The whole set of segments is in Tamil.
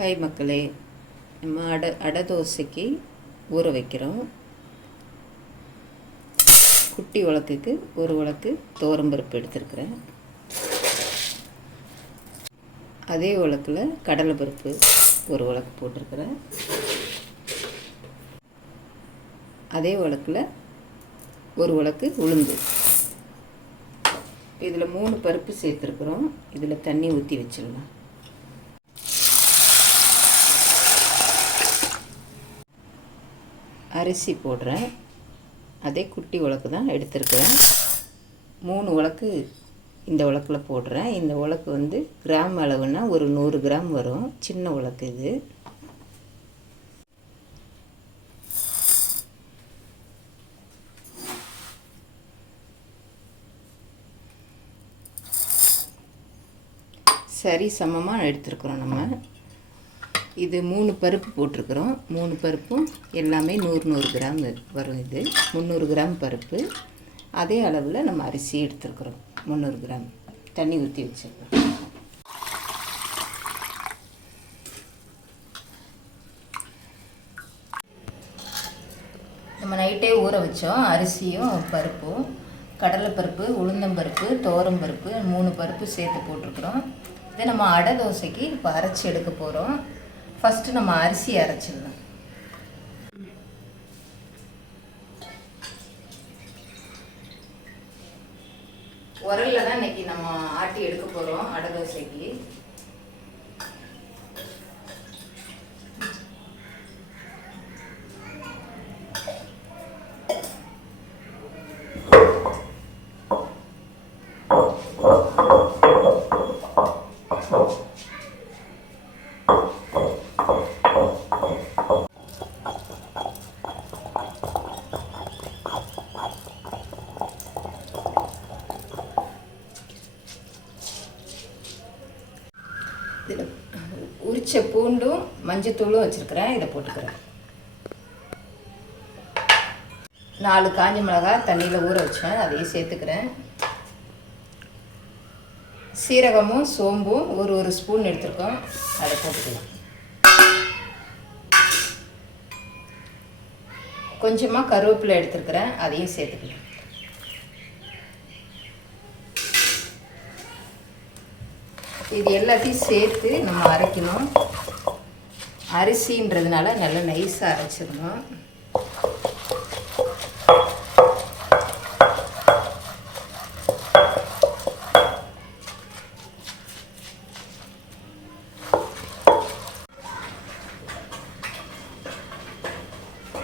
ஹாய் மக்களே, நம்ம அடை தோசைக்கு ஊற வைக்கிறோம். குட்டி உலக்குக்கு ஒரு உலக்கு துவரம்பருப்பு எடுத்துருக்குறேன். அதே உலக்கில் கடலைப்பருப்பு ஒரு உலக்கு போட்டிருக்கிறேன். அதே உலக்கில் ஒரு உலக்கு உளுந்து. இதில் 3 பருப்பு சேர்த்துருக்குறோம். இதில் தண்ணி ஊற்றி வச்சிடலாம். அரிசி போடுறேன். அதே குட்டி உலக்கு தான் எடுத்துருக்கிறேன். 3 உலக்கு இந்த உலக்கில் போடுறேன். இந்த உலக்கு கிராம் அளவுன்னா ஒரு 100 கிராம் வரும். சின்ன உலக்கு இது. சரி சமமாக எடுத்துருக்குறோம். நம்ம இது 3 பருப்பு போட்டிருக்கிறோம். 3 பருப்பும் எல்லாமே 100 கிராம் வரும். இது 300 கிராம் பருப்பு. அதே அளவில் நம்ம அரிசி எடுத்துருக்குறோம். 300 கிராம் தண்ணி ஊற்றி வச்சுருக்கோம். நம்ம நைட்டே ஊற வச்சோம். அரிசியும் பருப்பும், கடலைப்பருப்பு, உளுந்தம்பருப்பு, துவரம்பருப்பு 3 பருப்பு சேர்த்து போட்டிருக்கிறோம். இதை நம்ம அடை தோசைக்கு இப்போ அரைச்சி எடுக்க போகிறோம். ஃபஸ்ட்டு நம்ம அரிசி அரைச்சிடலாம். உரலில் தான் இன்றைக்கி நம்ம ஆட்டி எடுக்க போகிறோம் அடை தோசைக்கு. இதில் உரிச்ச பூண்டும் மஞ்சத்தூளும் வச்சுருக்கிறேன். இதை போட்டுக்கிறேன். 4 காஞ்ச மிளகாய் தண்ணியில் ஊற வச்சேன், அதையும் சேர்த்துக்கிறேன். சீரகமும் சோம்பும் ஒரு ஸ்பூன் எடுத்துருக்கோம், அதை போட்டுக்கலாம். கொஞ்சமாக கருவேப்பிலை எடுத்துருக்கிறேன், அதையும் சேர்த்துக்கலாம். இது எல்லாத்தையும் சேர்த்து நம்ம அரைக்கணும். அரிசின்றதுனால நல்லா நைஸாக அரைச்சிடணும்.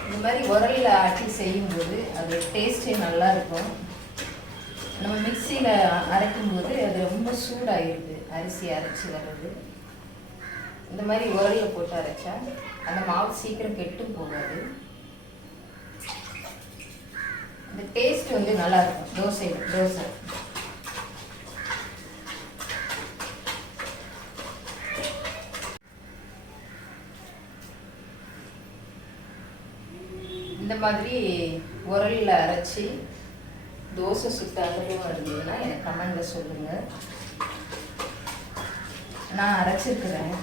இந்த மாதிரி உரலில் ஆட்டி செய்யும்போது அது டேஸ்ட்டே நல்லாயிருக்கும். நம்ம மிக்சியில் அரைக்கும்போது அது ரொம்ப சூடாகிடுது. அரிசி அரைச்சி வர்றது இந்த மாதிரி உரலில் போட்டு அரைச்சா அந்த மாவு சீக்கிரம் கெட்டும் போகாது. அந்த டேஸ்ட் நல்லாயிருக்கும் தோசை. இந்த மாதிரி உரலில் அரைச்சி தோசை சுட்ட அனுபவம் இருந்ததுன்னா எனக்கு கமெண்டில் சொல்லுங்கள். நான் அரைச்சிருக்கிறேன்.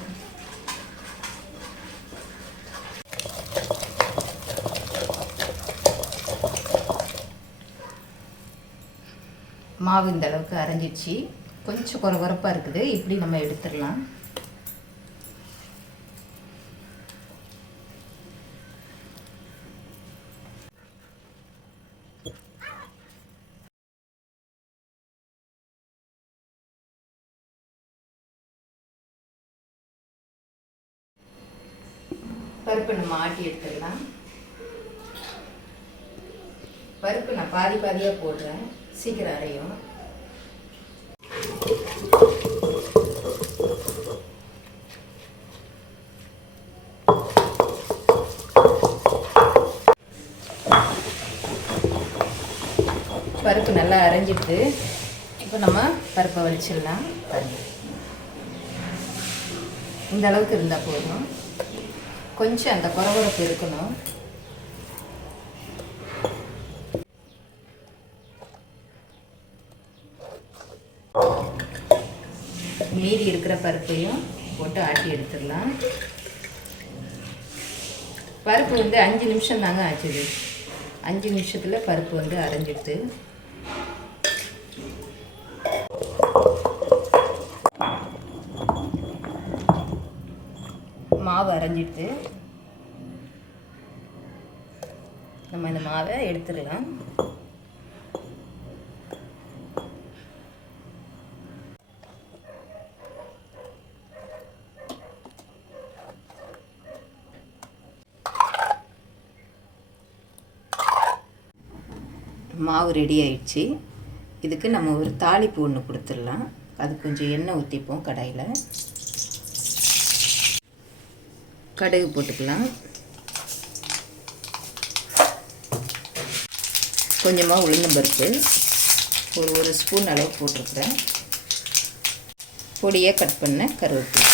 மாவு இந்த அளவுக்கு அரைஞ்சிடுச்சு. கொஞ்சம் குறகுறப்பாக இருக்குது. இப்படி நம்ம எடுத்துடலாம். பருப்பு நம்ம ஆட்டி எடுத்துடலாம். பருப்பு நான் பாதியாக போடுறேன், சீக்கிரம் அரையும். பருப்பு நல்லா அரைஞ்சிட்டு இப்போ நம்ம பருப்பை வலிச்சிடலாம். இந்த அளவுக்கு இருந்தால் போதும். கொஞ்சம் அந்த குறகுறப்பு இருக்கணும். மீதி இருக்கிற பருப்பையும் போட்டு ஆட்டி எடுத்துடலாம். பருப்பு வந்து 5 நிமிஷம் தாங்க ஆச்சுது. 5 நிமிஷத்தில் பருப்பு வந்து அரைஞ்சிடுது. மாவு அரைஞ்சிடுது. நம்ம இந்த மாவை எடுத்துடலாம். மாவு ரெடி ஆயிடுச்சு. இதுக்கு நம்ம ஒரு தாளிப்பு ஒன்று கொடுத்துடலாம். அது கொஞ்சம் எண்ணெய் ஊற்றிப்போம். கடாயில் கடுகு போட்டுக்கலாம். கொஞ்சமாக உளுந்தம்பருப்பு ஒரு ஸ்பூன் அளவு போட்டிருக்கிறேன். பொடியாக கட் பண்ண கருவேப்பிலை,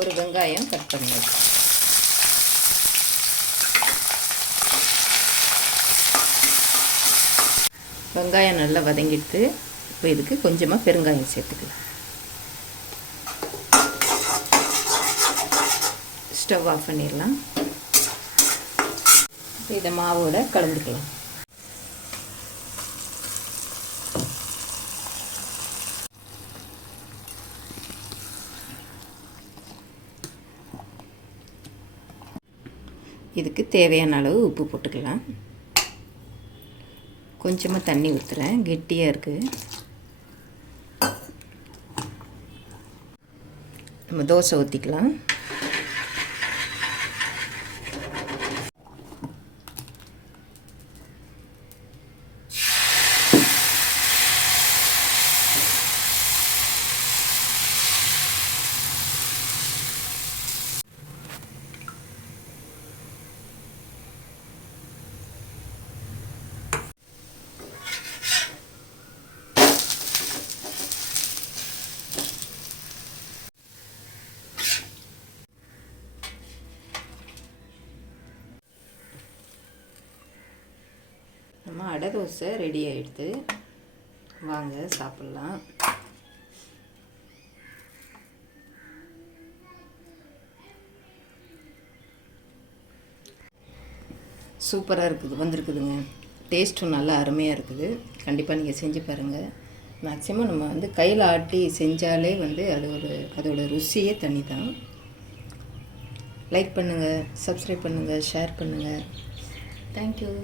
ஒரு வெங்காயம் கட் பண்ணது, வெங்காயம் நல்லா வதங்கிட்டு இப்போ இதுக்கு கொஞ்சமாக பெருங்காயம் சேர்த்துக்கலாம். ஸ்டவ் ஆஃப் பண்ணிடலாம். இதை மாவோட கலந்துக்கலாம். இதுக்கு தேவையான அளவு உப்பு போட்டுக்கலாம். கொஞ்சமாக தண்ணி ஊற்றுறேன், கெட்டியாக இருக்குது. நம்ம தோசை ஊற்றிக்கலாம். நம்ம அடை தோசை ரெடி ஆகிடுது. வாங்க சாப்பிட்லாம். சூப்பராக இருக்குது, வந்திருக்குதுங்க. டேஸ்ட்டும் நல்லா அருமையாக இருக்குது. கண்டிப்பாக நீங்கள் செஞ்சு பாருங்கள். மேக்ஸிமம் நம்ம வந்து கையில் ஆட்டி செஞ்சாலே வந்து அதோட ருசியே தனி தான். லைக் பண்ணுங்கள், சப்ஸ்கிரைப் பண்ணுங்கள், ஷேர் பண்ணுங்கள். தேங்க்யூ.